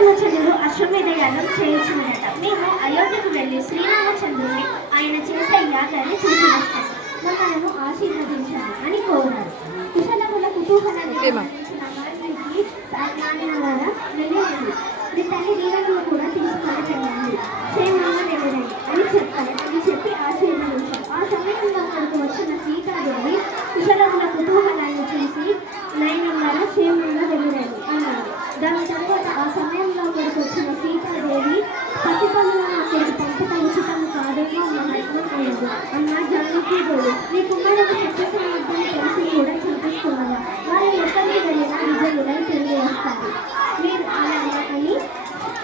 శ్రీరామచంద్రుడు అశ్వమేధ యాగం చేయించినట. మేము అయోధ్యకు వెళ్ళి శ్రీరామచంద్రుడిని ఆయన చేసే యాగాన్ని చూసి వస్తాం, మమ్మల్ని ఆశీర్వదించాలి అని కోరారు. కుశలముల కుతూహలాన్ని వెళ్ళండి, మీ తల్లి నీళ్ళను కూడా తీసుకొని వెళ్ళండి, క్షేమంగా వెళ్ళండి అని చెప్పారు. అని చెప్పి ఆశీర్వదించారు. ఆ సమయంలో మనకు వచ్చిన సీతాదేవి కుశలముల కుతూహలాన్ని చూసి నయనంగా క్షేమంగా వెళ్ళండి అన్నారు. దాని తర్వాత ఆ సమయంలో అక్కడికి వచ్చిన సీతాదేవి పసిపల్లులను అక్కడికి పంపటం ఉచితం కాదేమో మహాత్మం అయ్యదు అన్న జానకి దేవుడు, నీ కుమారుడు సత్య సామర్థ్యం తెలిసి కూడా చూపిస్తున్నావా, వారు ఎక్కడికి వెళ్ళినా విజయులై తిరిగి వస్తారు. మీరు అని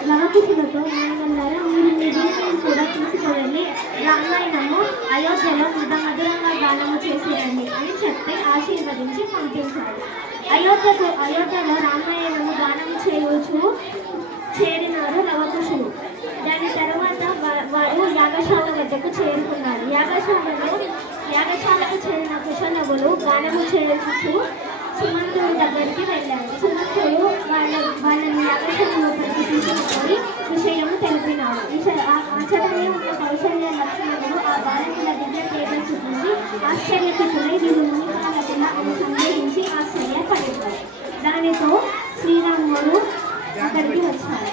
లవకుశులతో నాయనల్లారా మీరు మీ జీవితాన్ని కూడా తీసుకువెళ్ళి రామాయణము అయోధ్యలో మధురంగా గానము చేసేయండి అని చెప్పి ఆశీర్వదించి పంపించాడు. అయోధ్యలో రామాయణము గానము చేయుచు చేరినారు లవకుశులు. దాని తర్వాత వారు యాగశాల వద్దకు చేరుకున్నారు. యాగశాలకు చేరిన కుశలవులు గానము చేయుచు సుమంతుడి దగ్గరికి వెళ్ళారు. సుమంతుడు వాళ్ళని యాగశాలలో తీసుకుని విషయము తెలిపినాడు. అచటనే ఉన్న కౌశల్య లక్ష్మణుడు ఆ బాలకుల దివ్య తేజస్సు చూసి ఆశ్చర్యచకులై వీరు మునికాలకుల అని సందేహించి ఆశ్చర్యపడేవారు. దానితో శ్రీరాముడు అక్కడికి వచ్చారు.